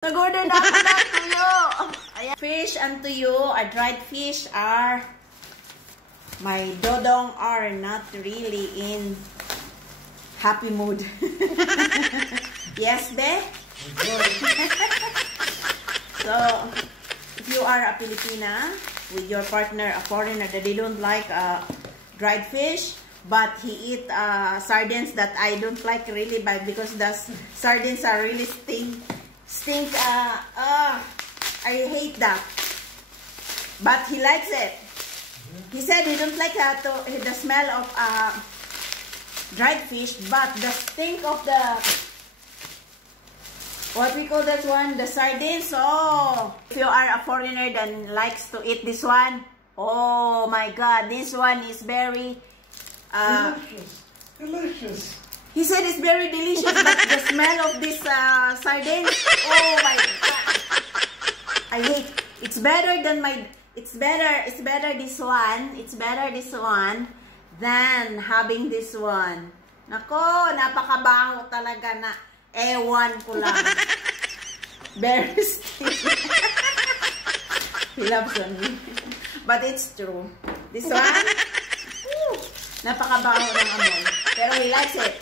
Nag-order na ako ng tuyo. Ayan. Fish and tuyo, dried fish are, my dodong are not really in happy mood. Yes, be? So, if you are a Filipina with your partner, a foreigner, that they don't like dried fish, but he eat sardines that I don't like really, because the sardines are really stink. I hate that. But he likes it. He said he don't like the smell of dried fish, but the stink of the, what we call that one, the sardines. Oh, if you are a foreigner then likes to eat this one, oh my God, this one is very delicious. He said it's very delicious, but the smell of this sardines, oh my God, I hate. It's better than my. It's better this one. It's better this one than having this one. Nako, napakabaho talaga na. Ewan ko lang. Very sticky. He loves on me. But it's true. This one, napakabaho ng amoy. Pero he likes it.